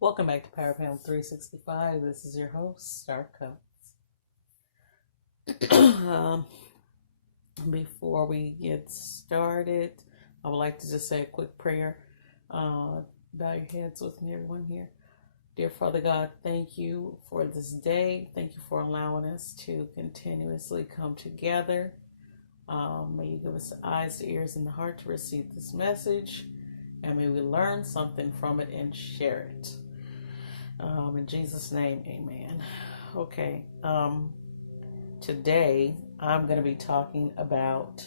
Welcome back to Power Panel 365. This is your host, Star Coates. Before we get started, I would like to just say a quick prayer. Bow your heads with me, everyone here. Dear Father God, thank you for this day. Thank you for allowing us to continuously come together. May you give us the eyes, the ears, and the heart to receive this message. And may we learn something from it and share it. In Jesus' name, amen. Okay. Today I'm going to be talking about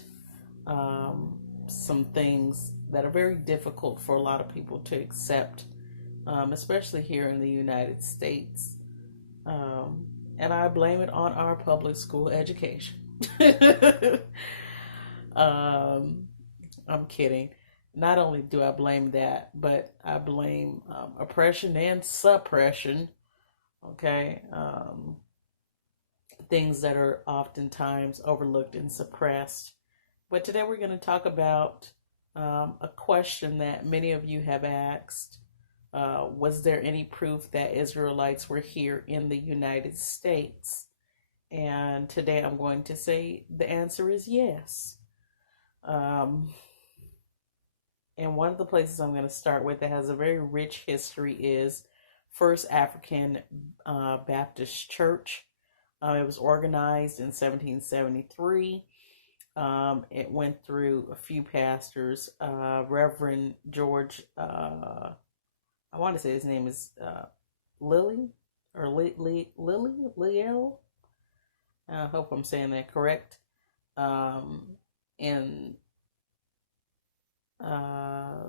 some things that are very difficult for a lot of people to accept, especially here in the United States. And I blame it on our public school education. I'm kidding. Not only do I blame that, but I blame oppression and suppression. Okay. Things that are oftentimes overlooked and suppressed. But today we're going to talk about a question that many of you have asked. Was there any proof that Israelites were here in the United States? And today I'm going to say the answer is yes. And one of the places I'm going to start with that has a very rich history is First African Baptist Church. It was organized in 1773. It went through a few pastors. Reverend George, I want to say his name is Lilly or Liel. I hope I'm saying that correct. And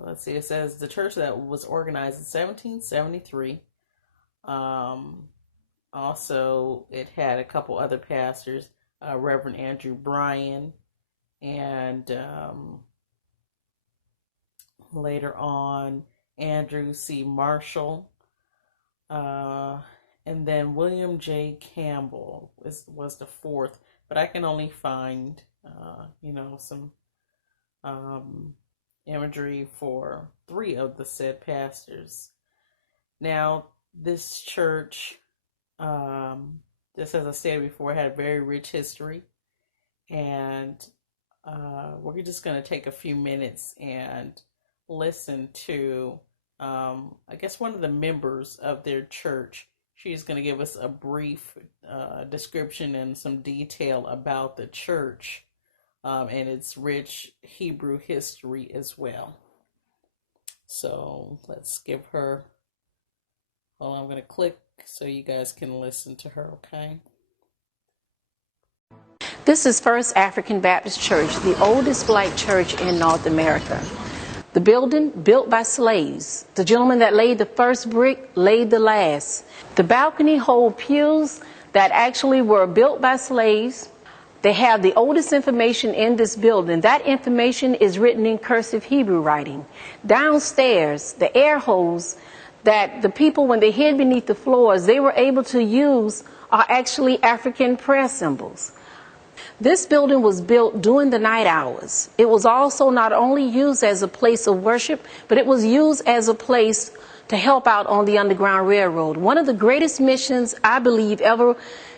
let's see, it says the church that was organized in 1773. Also, it had a couple other pastors, Reverend Andrew Bryan, and later on, Andrew C. Marshall, and then William J. Campbell was the fourth, but I can only find, some imagery for three of the said pastors. Now, this church, just as I said before, had a very rich history, and we're just going to take a few minutes and listen to, I guess, one of the members of their church. She's going to give us a brief description and some detail about the church. And its rich Hebrew history as well. So let's give her, I'm going to click so you guys can listen to her, okay? This is First African Baptist Church, the oldest black church in North America. The building, built by slaves. The gentleman that laid the first brick laid the last. The balcony hold pews that actually were built by slaves. They have the oldest information in this building. That information is written in cursive Hebrew writing. Downstairs, the air holes that the people, when they hid beneath the floors, they were able to use are actually African prayer symbols. This building was built during the night hours. It was also not only used as a place of worship, but it was used as a place to help out on the Underground Railroad. One of the greatest missions, I believe, ever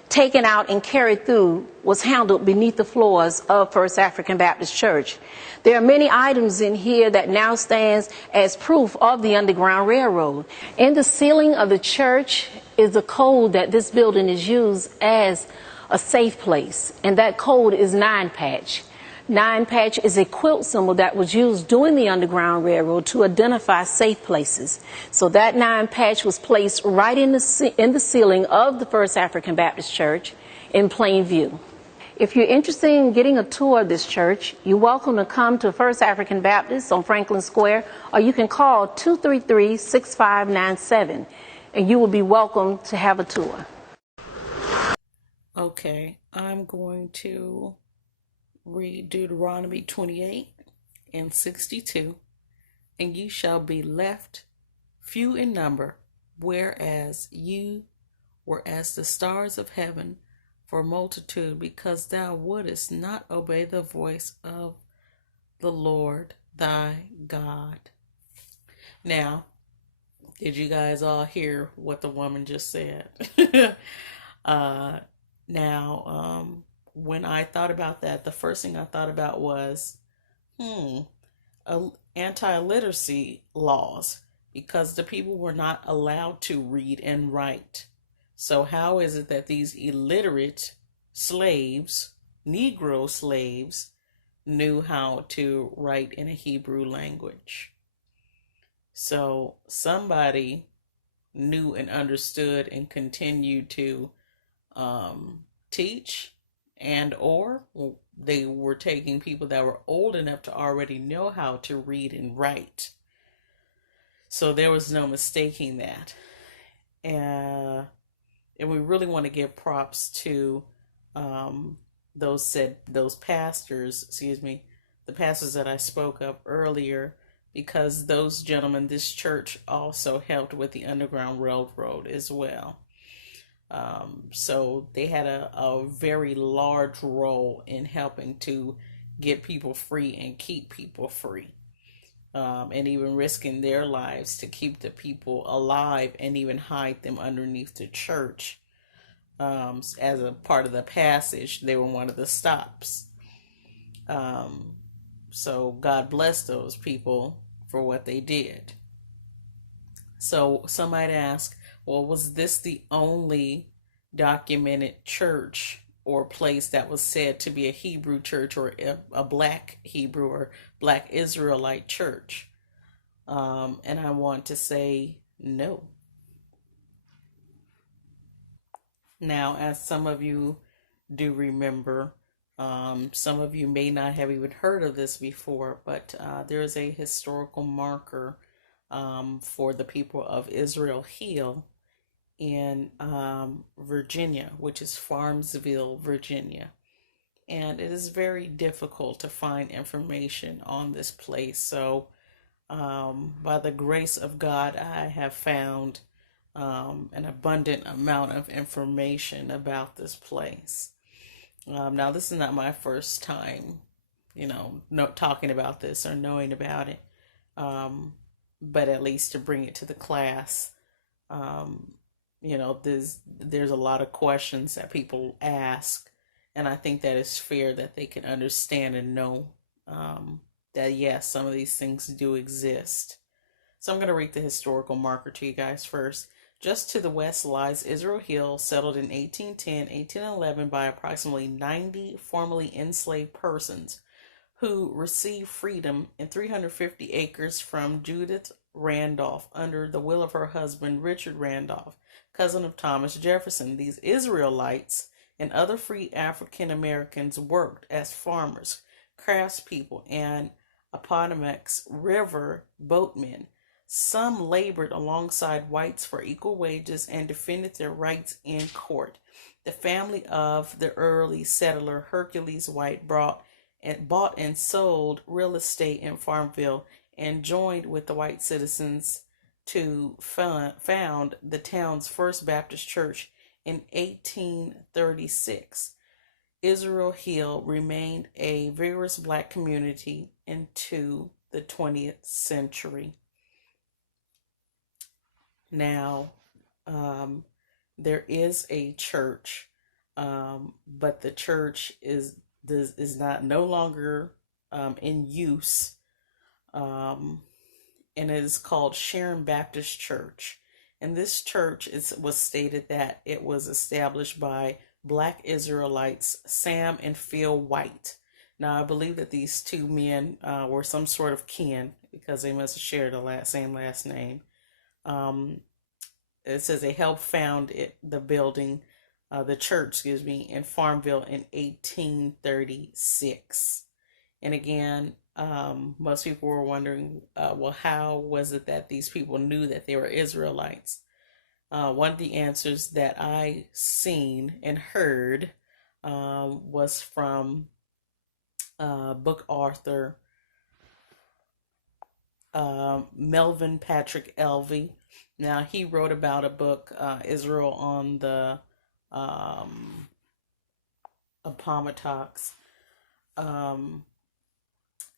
taken out and carried through was handled beneath the floors of First African Baptist Church. There are many items in here that now stands as proof of the Underground Railroad. In the ceiling of the church is a code that this building is used as a safe place, and that code is 9-patch. 9-patch is a quilt symbol that was used during the Underground Railroad to identify safe places. So that 9-patch was placed right in the ceiling of the First African Baptist Church in plain view. If you're interested in getting a tour of this church, you're welcome to come to First African Baptist on Franklin Square, or you can call 233-6597, and you will be welcome to have a tour. Okay, I'm going to read Deuteronomy 28 and 62. And you shall be left few in number, whereas you were as the stars of heaven for multitude, because thou wouldest not obey the voice of the Lord thy God. Now, Did you guys all hear what the woman just said? uh, now, when I thought about that, the first thing I thought about was, hmm, anti-literacy laws, because the people were not allowed to read and write. So how is it that these illiterate slaves, Negro slaves, knew how to write in a Hebrew language? So somebody knew and understood and continued to teach, and or they were taking people that were old enough to already know how to read and write. So there was no mistaking that. And we really want to give props to um, those pastors, excuse me, the pastors that I spoke of earlier, because those gentlemen, this church also helped with the Underground Railroad as well. So they had a very large role in helping to get people free and keep people free, and even risking their lives to keep the people alive and even hide them underneath the church. As a part of the passage, they were one of the stops. Um, so God bless those people for what they did. So some might ask, well, was this the only documented church or place that was said to be a Hebrew church, or a black Hebrew or black Israelite church? And I want to say no. Now, as some of you do remember, some of you may not have even heard of this before, but there is a historical marker for the people of Israel Hill in Virginia, which is Farmsville, Virginia. And it is very difficult to find information on this place. So, by the grace of God, I have found an abundant amount of information about this place. Now, this is not my first time, talking about this or knowing about it, um, but at least to bring it to the class. Um, there's a lot of questions that people ask, and I think that it's fair that they can understand and know that yes, some of these things do exist. So I'm going to read the historical marker to you guys first. Just to the west lies Israel Hill, settled in 1810, 1811 by approximately 90 formerly enslaved persons who received freedom and 350 acres from Judith Randolph under the will of her husband Richard Randolph, cousin of Thomas Jefferson. These Israelites and other free African Americans worked as farmers, craftspeople, and Appomattox River boatmen. Some labored alongside whites for equal wages and defended their rights in court. The family of the early settler Hercules White bought and sold real estate in Farmville and joined with the white citizens to found the town's first Baptist church in 1836. Israel Hill remained a vigorous black community into the 20th century. Now, there is a church, but the church is not no longer in use, and it is called Sharon Baptist Church. And this church was stated that it was established by Black Israelites Sam and Phil White. Now, I believe that these two men were some sort of kin, because they must have shared the same last name. It says they helped found the church, in Farmville in 1836. And again, most people were wondering, well, how was it that these people knew that they were Israelites? One of the answers that I seen and heard was from book author Melvin Patrick Elvey. Now, he wrote about a book, Israel on the Appomattox, and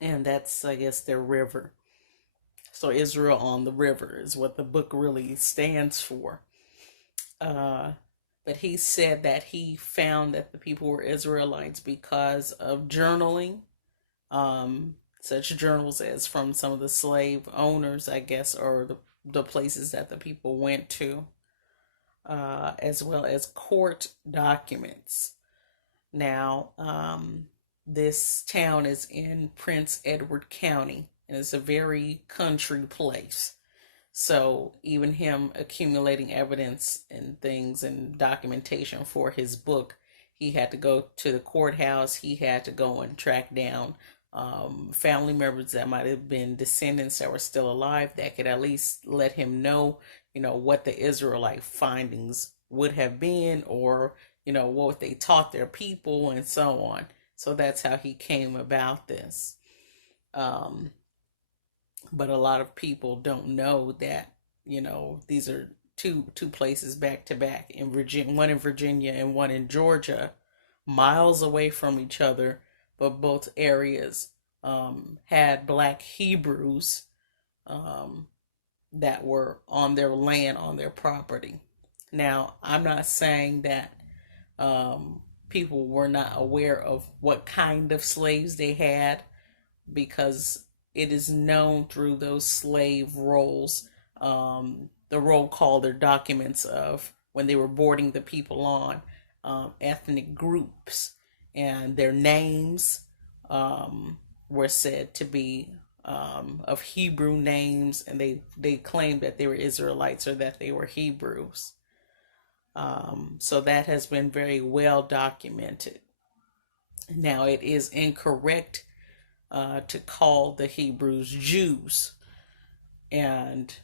that's, I guess, their river. So Israel on the river is what the book really stands for. Uh, but he said that he found that the people were Israelites because of journaling, such journals as from some of the slave owners, I guess, or the places that the people went to, as well as court documents. Now, this town is in Prince Edward County, and it's a very country place. So even him accumulating evidence and things and documentation for his book, he had to go to the courthouse. He had to go and track down family members that might have been descendants that were still alive that could at least let him know, what the Israelite findings would have been, or, what they taught their people and so on. So that's how he came about this. But a lot of people don't know that, these are two places back to back in Virginia, one in Virginia and one in Georgia, miles away from each other, but both areas had black Hebrews that were on their land, on their property. Now, I'm not saying that people were not aware of what kind of slaves they had, because it is known through those slave rolls, the roll call, their documents of when they were boarding the people on, ethnic groups, and their names were said to be of Hebrew names, and they claimed that they were Israelites or that they were Hebrews. So that has been very well documented. Now, it is incorrect to call the Hebrews Jews, and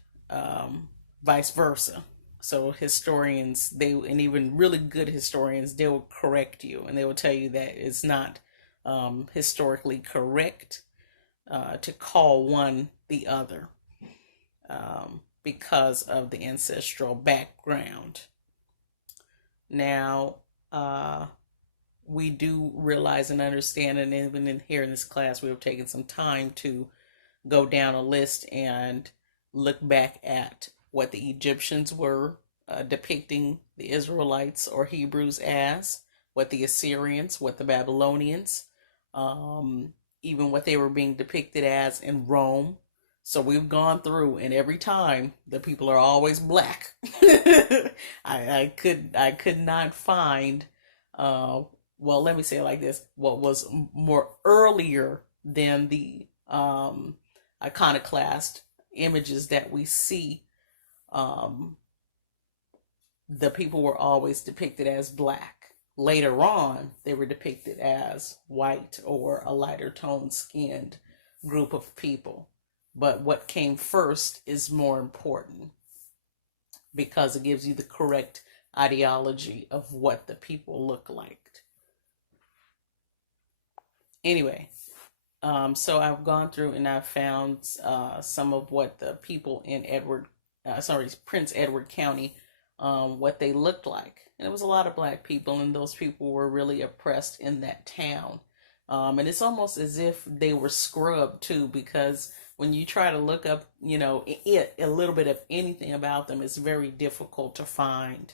vice versa. So historians, and even really good historians, they will correct you, and they will tell you that it's not historically correct to call one the other because of the ancestral background. Now, we do realize and understand, and even in here in this class, we have taken some time to go down a list and look back at what the Egyptians were depicting the Israelites or Hebrews as, what the Assyrians, what the Babylonians, even what they were being depicted as in Rome. So we've gone through, and every time the people are always black. I could not find well, let me say it like this: what was more earlier than the iconoclast images that we see, the people were always depicted as black. Later on, they were depicted as white or a lighter toned skinned group of people. But what came first is more important, because it gives you the correct ideology of what the people look like. Anyway, so I've gone through and I've found some of what the people in Prince Edward County, what they looked like. And it was a lot of black people, and those people were really oppressed in that town. And it's almost as if they were scrubbed too, because when you try to look up, a little bit of anything about them, it's very difficult to find,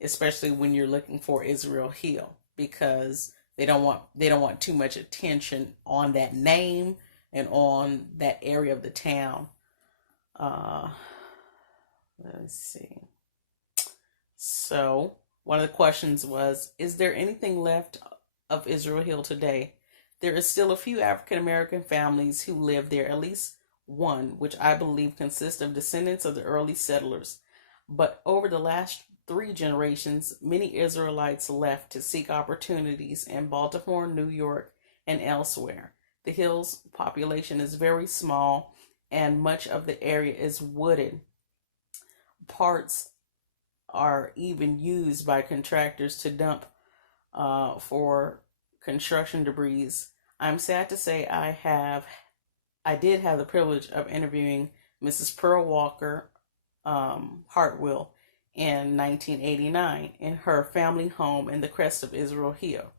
especially when you're looking for Israel Hill, because they don't want too much attention on that name and on that area of the town. Let's see. So one of the questions was, is there anything left of Israel Hill today? There is still a few African American families who live there, at least one, which I believe consists of descendants of the early settlers. But over the last 3 generations, many Israelites left to seek opportunities in Baltimore, New York, and elsewhere. The Hills population is very small, and much of the area is wooded. Parts are even used by contractors to dump for construction debris. I'm sad to say I did have the privilege of interviewing Mrs. Pearl Walker Hartwell in 1989 in her family home in the crest of Israel Hill.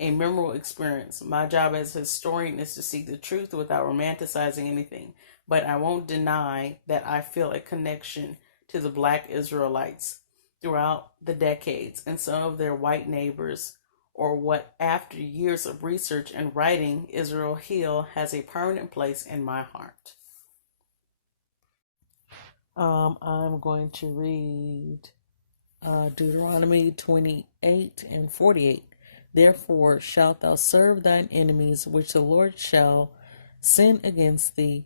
a memorable experience. My job as a historian is to seek the truth without romanticizing anything, but I won't deny that I feel a connection to the Black Israelites throughout the decades and some of their white neighbors, or what, after years of research and writing, Israel Hill has a permanent place in my heart. I'm going to read Deuteronomy 28 and 48. Therefore shalt thou serve thine enemies, which the Lord shall send against thee,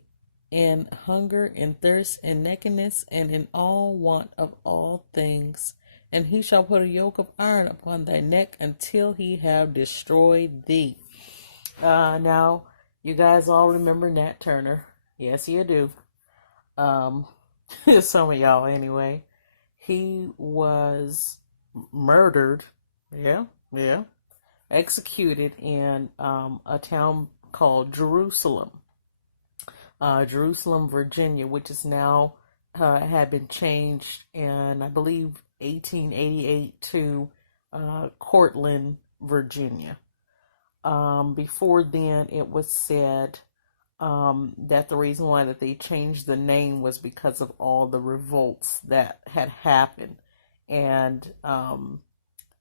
in hunger and thirst and nakedness and in all want of all things. And he shall put a yoke of iron upon thy neck until he have destroyed thee. Now, you guys all remember Nat Turner. Yes, you do. Some of y'all anyway. He was murdered, executed in a town called Jerusalem, Virginia, which is now had been changed in, I believe, 1888 to Cortland, Virginia. Before then, it was said that the reason why that they changed the name was because of all the revolts that had happened. And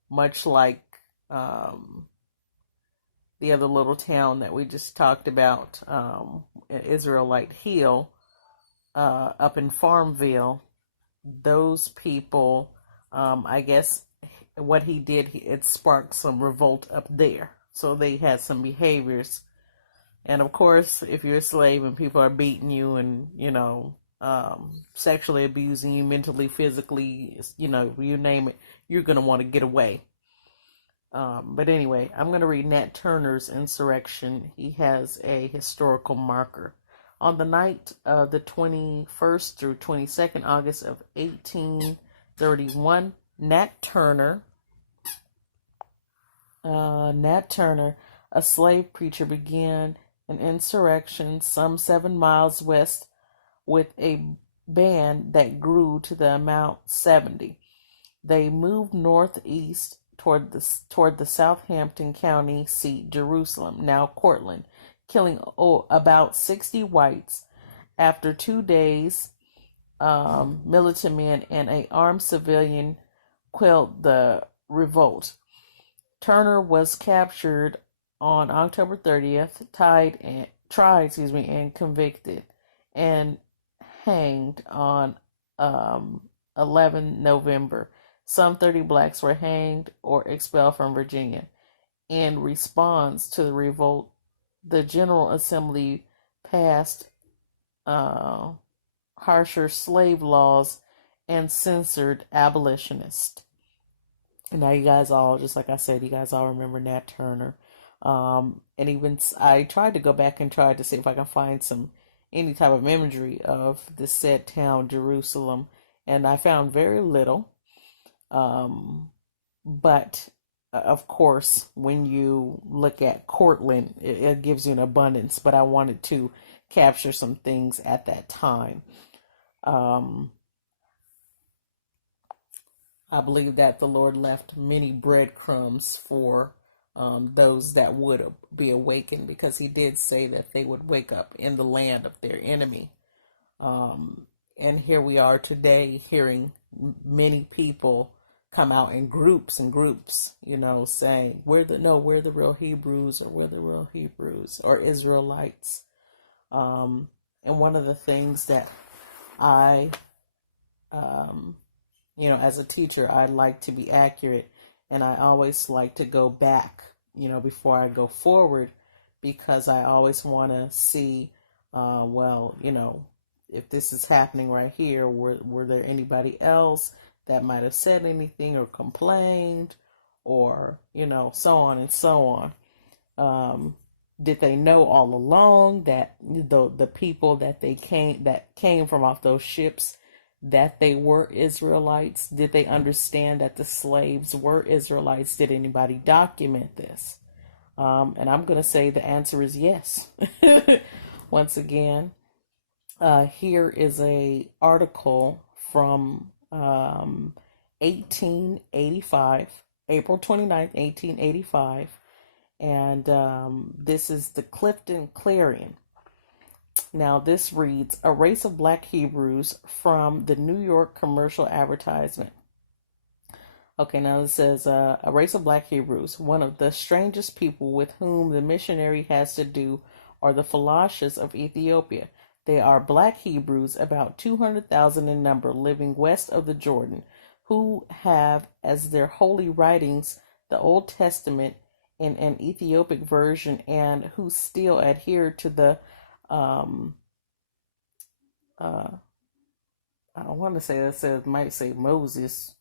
much like the other little town that we just talked about, Israelite Hill, up in Farmville, those people, I guess what he did, it sparked some revolt up there. So they had some behaviors. And of course, if you're a slave and people are beating you and, sexually abusing you, mentally, physically, you name it, you're going to want to get away. But anyway, I'm going to read Nat Turner's Insurrection. He has a historical marker. On the night of the 21st through 22nd August of 1831, Nat Turner, a slave preacher, began an insurrection some 7 miles west with a band that grew to the amount 70. They moved northeast toward the Southampton County seat, Jerusalem, now Cortland, killing about 60 whites. After 2 days, militant men and an armed civilian quelled the revolt. Turner was captured on October 30th, tried and convicted, and hanged on 11 November. Some 30 blacks were hanged or expelled from Virginia. In response to the revolt, the General Assembly passed harsher slave laws and censored abolitionists. And now you guys all, just like I said, you guys all remember Nat Turner. And even I tried to go back and try to see if I can find any type of imagery of the said town, Jerusalem, and I found very little. But of course, when you look at Cortland, it gives you an abundance. But I wanted to capture some things at that time. I believe that the Lord left many breadcrumbs for those that would be awakened, because he did say that they would wake up in the land of their enemy. And here we are today hearing many people come out in groups and groups, saying, we're the real Hebrews, or we're the real Hebrews, or Israelites. And one of the things that I, as a teacher, I like to be accurate, and I always like to go back, before I go forward, because I always want to see, if this is happening right here, were there anybody else that might have said anything or complained, or, so on and so on. Did they know all along that the people that came from off those ships, that they were Israelites? Did they understand that the slaves were Israelites? Did anybody document this? And I'm going to say the answer is yes. Once again, here is a article from 1885, April 29th, 1885, And this is the Clifton Clarion. Now, this reads, "A race of black Hebrews," from the New York Commercial Advertisement. Okay, now it says, "A race of black Hebrews. One of the strangest people with whom the missionary has to do are the Falashas of Ethiopia. They are black Hebrews, about 200,000 in number, living west of the Jordan, who have as their holy writings the Old Testament in an Ethiopic version, and who still adhere to the um, uh, I want to say that says might say Moses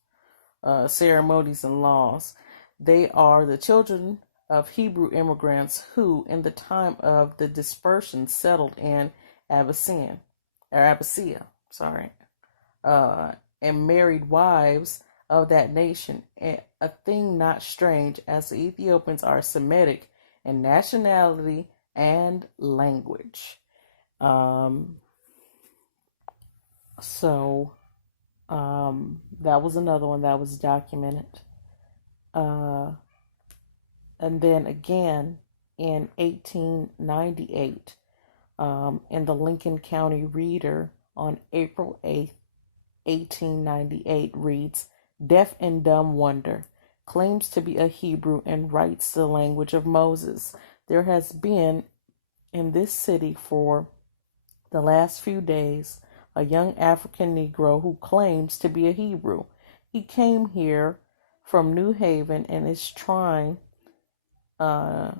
ceremonies and laws. They are the children of Hebrew immigrants who, in the time of the dispersion, settled in Abbasia, uh, and married wives of that nation. A thing not strange, as the Ethiopians are Semitic in nationality and language." Um, so that was another one that was documented. Uh, and then again in 1898, in the Lincoln County Reader on April 8th, 1898, reads, "Deaf and dumb wonder. Claims to be a Hebrew and writes the language of Moses. There has been in this city for the last few days a young African Negro who claims to be a Hebrew. He came here from New Haven and is trying to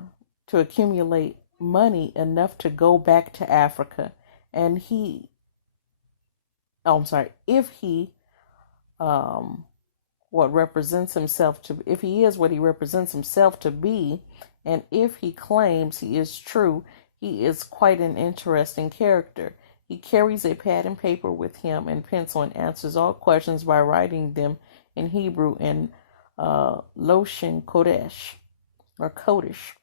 accumulate money enough to go back to Africa. And if he what represents himself to, if he is what he represents himself to be, and if he claims he is true, he is quite an interesting character. He carries a pad and paper with him and pencil, and answers all questions by writing them in Hebrew and Loshin Kodesh or Kodesh.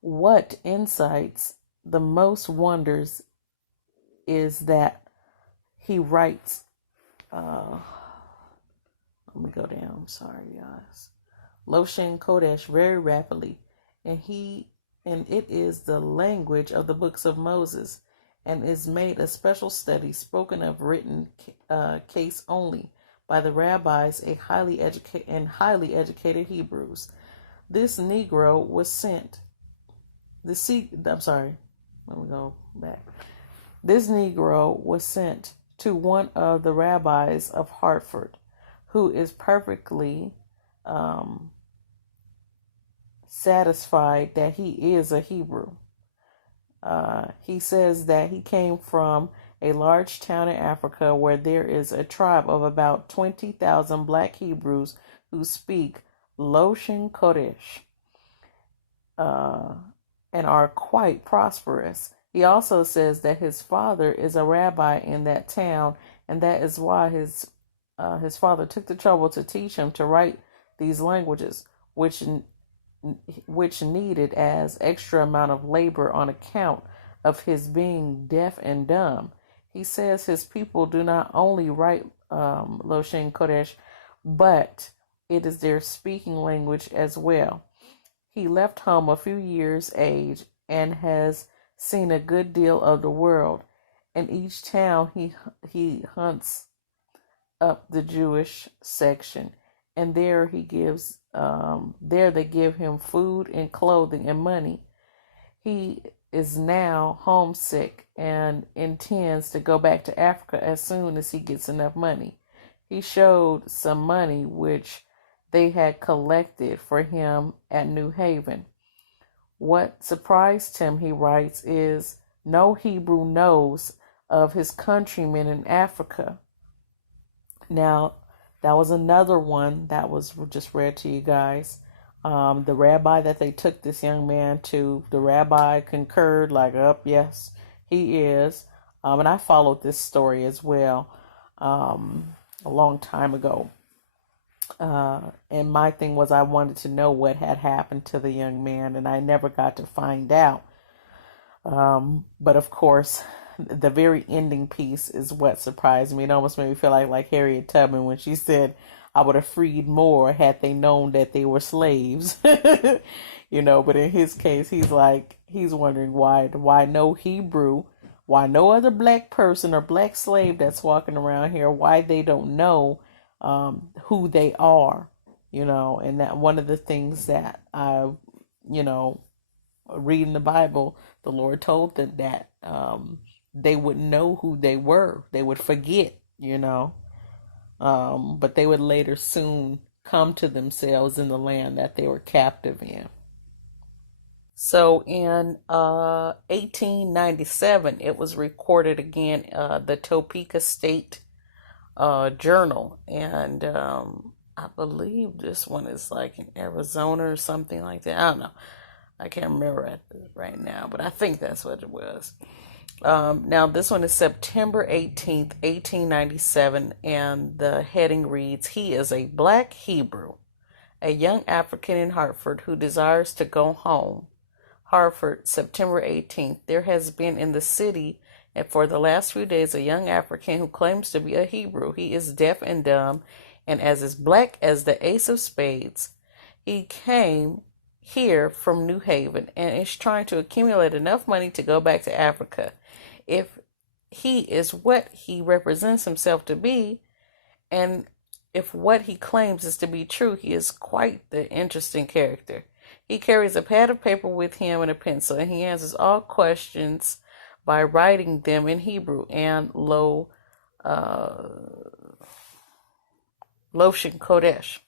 What incites the most wonders is that he writes, let me go down, I'm sorry guys, Loshin Kodesh very rapidly, and it is the language of the books of Moses, and is made a special study, spoken of, written case only by the rabbis and highly educated Hebrews. This Negro was sent. This Negro was sent to one of the rabbis of Hartford, who is perfectly satisfied that he is a Hebrew. He says that he came from a large town in Africa where there is a tribe of about 20,000 black Hebrews who speak Loshin Kodesh and are quite prosperous. He also says that his father is a rabbi in that town, and that is why his father took the trouble to teach him to write these languages, which needed as extra amount of labor on account of his being deaf and dumb. He says his people do not only write Loshin Kodesh, but it is their speaking language as well. He left home a few years age and has seen a good deal of the world. In each town he hunts up the Jewish section, and there they give him food and clothing and money. He is now homesick and intends to go back to Africa as soon as he gets enough money. He showed some money which they had collected for him at New Haven. What surprised him, he writes, is no Hebrew knows of his countrymen in Africa. Now, that was another one that was just read to you guys. The rabbi that they took this young man to, the rabbi concurred, like, yes, he is. And I followed this story as well a long time ago. And my thing was, I wanted to know what had happened to the young man, and I never got to find out. But of course, the very ending piece is what surprised me. It almost made me feel like Harriet Tubman when she said, I would have freed more had they known that they were slaves. But in his case, he's wondering why no Hebrew, why no other black person or black slave that's walking around here, why they don't know who they are, and that one of the things that you know, reading the Bible, the Lord told them that they wouldn't know who they were. They would forget. But they would later soon come to themselves in the land that they were captive in. So in 1897, it was recorded again, the Topeka State Journal. And I believe this one is like in Arizona or something like that. I don't know. I can't remember right now, but I think that's what it was. Now, this one is September 18th, 1897, and the heading reads, "He is a black Hebrew, a young African in Hartford who desires to go home." Hartford, September 18th. There has been in the city and for the last few days a young African who claims to be a Hebrew. He is deaf and dumb and as black as the ace of spades. He came here from New Haven and is trying to accumulate enough money to go back to Africa. If he is what he represents himself to be, and if what he claims is to be true, he is quite the interesting character. He carries a pad of paper with him and a pencil, and he answers all questions by writing them in Hebrew and Loshin Kodesh.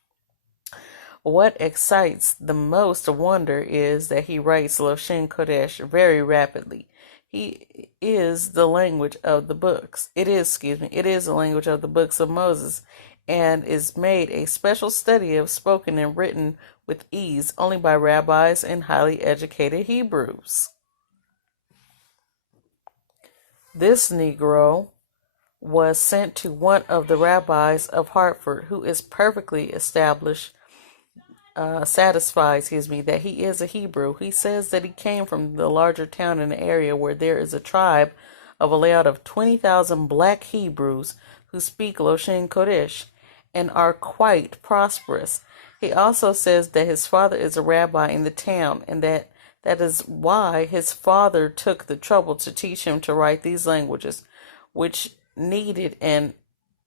What excites the most wonder is that he writes Loshin Kodesh very rapidly. It is the language of the books. It is the language of the books of Moses, and is made a special study of, spoken and written with ease only by rabbis and highly educated Hebrews. This Negro was sent to one of the rabbis of Hartford, who is perfectly satisfied that he is a Hebrew. He says that he came from the larger town in the area where there is a tribe of a layout of 20,000 black Hebrews who speak Loshin Kodesh and are quite prosperous. He also says that his father is a rabbi in the town, and that is why his father took the trouble to teach him to write these languages, which needed an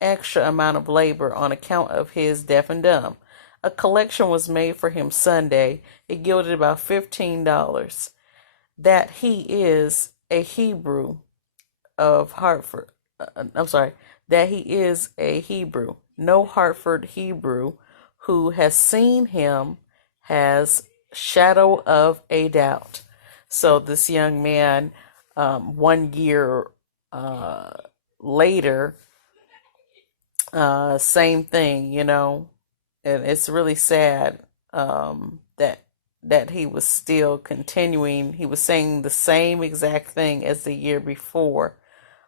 extra amount of labor on account of his deaf and dumb. A collection was made for him Sunday. It yielded about $15. That he is a Hebrew of Hartford. That he is a Hebrew. No Hartford Hebrew who has seen him has shadow of a doubt. So this young man, 1 year later, same thing, and it's really sad that he was still continuing. He was saying the same exact thing as the year before.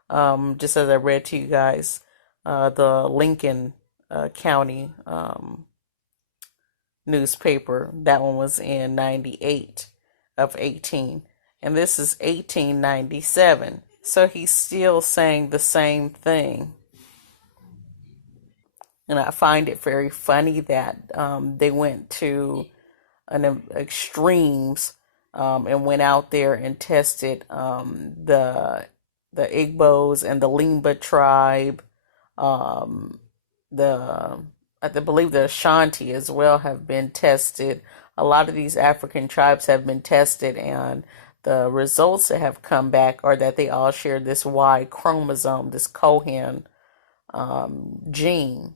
Just as I read to you guys, the Lincoln County newspaper, that one was in 98 of 18, and this is 1897. So he's still saying the same thing. And I find it very funny that they went to an extremes and went out there and tested the Igbos and the Limba tribe, I believe the Ashanti as well have been tested. A lot of these African tribes have been tested, and the results that have come back are that they all share this Y chromosome, this Cohen gene.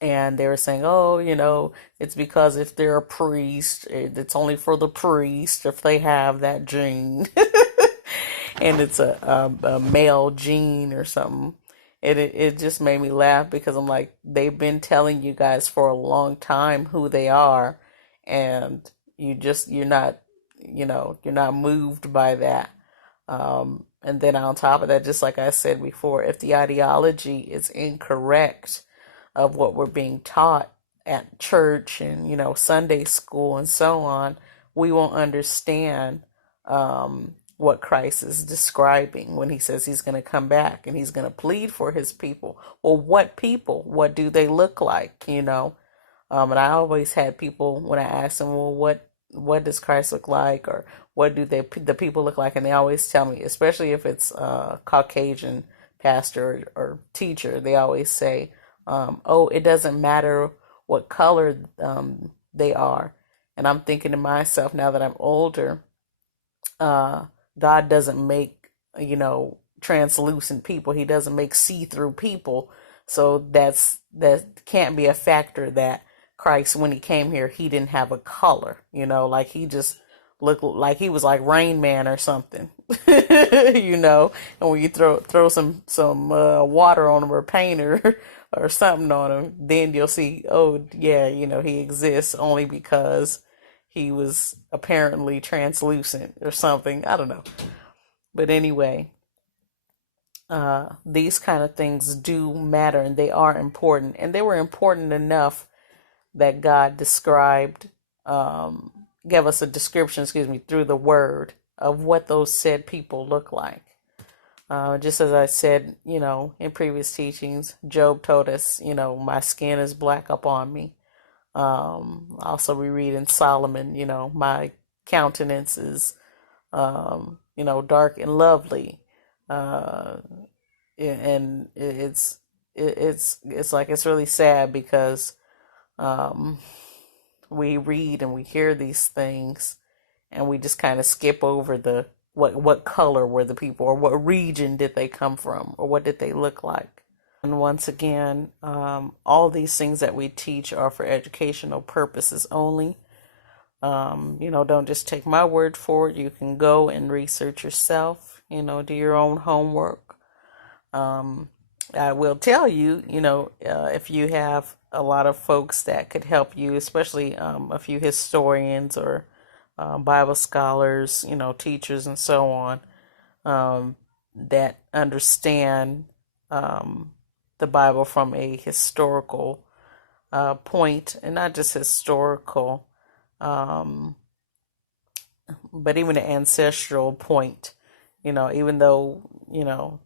And they were saying, oh, it's because if they're a priest, it's only for the priest if they have that gene. And it's a male gene or something. It just made me laugh because I'm like, they've been telling you guys for a long time who they are, and you're not moved by that. And then on top of that, just like I said before, if the ideology is incorrect of what we're being taught at church and Sunday school and so on, we won't understand what Christ is describing when he says he's going to come back and he's going to plead for his people. Well, what people? What do they look like? And I always had people when I asked them, well, what does Christ look like, or what do the people look like? And they always tell me, especially if it's a Caucasian pastor or teacher, they always say, oh, it doesn't matter what color they are. And I'm thinking to myself, now that I'm older, God doesn't make, translucent people. He doesn't make see-through people. So that can't be a factor that Christ, when he came here, he didn't have a color, like he just looked like he was like Rain Man or something, and when you throw some water on him or paint or something on him, then you'll see, oh yeah, he exists only because he was apparently translucent or something. I don't know. But anyway, these kind of things do matter, and they are important, and they were important enough that God gave us a description, through the word of what those said people look like. Just as I said, in previous teachings, Job told us, my skin is black upon me. Also we read in Solomon, my countenance is, dark and lovely. And it's like, it's really sad because, we read and we hear these things and we just kind of skip over the what color were the people, or what region did they come from, or what did they look like. And once again, all these things that we teach are for educational purposes only. Don't just take my word for it. You can go and research yourself, do your own homework. I will tell you, if you have a lot of folks that could help you, especially a few historians or Bible scholars, teachers and so on, that understand the Bible from a historical point, and not just historical, but even an ancestral point, even though,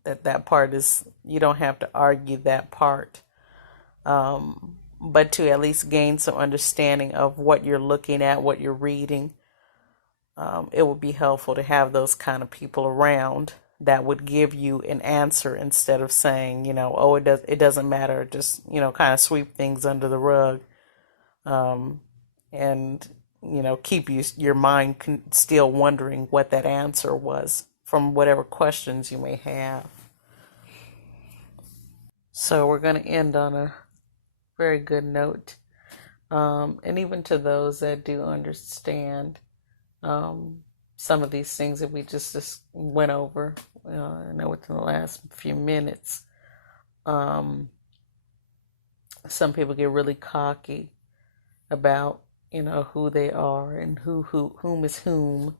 that part is, you don't have to argue that part. But to at least gain some understanding of what you're looking at, what you're reading, it would be helpful to have those kind of people around that would give you an answer instead of saying, oh, it doesn't matter, just, kind of sweep things under the rug, and, keep your mind still wondering what that answer was from whatever questions you may have. So we're going to end on a very good note. And even to those that do understand some of these things that we just went over, within the last few minutes, some people get really cocky about, who they are and whom is whom,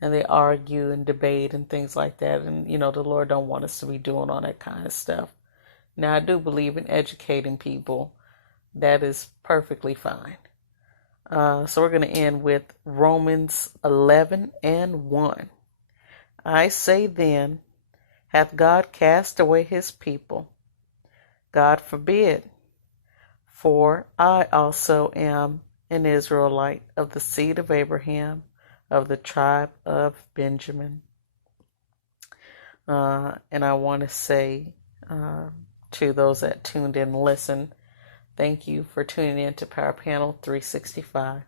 and they argue and debate and things like that. And, the Lord don't want us to be doing all that kind of stuff. Now, I do believe in educating people. That is perfectly fine. So we're going to end with Romans 11:1. I say then, hath God cast away his people? God forbid. For I also am an Israelite of the seed of Abraham, of the tribe of Benjamin. And I want to say to those that tuned in and listened, thank you for tuning in to Power Panel 365.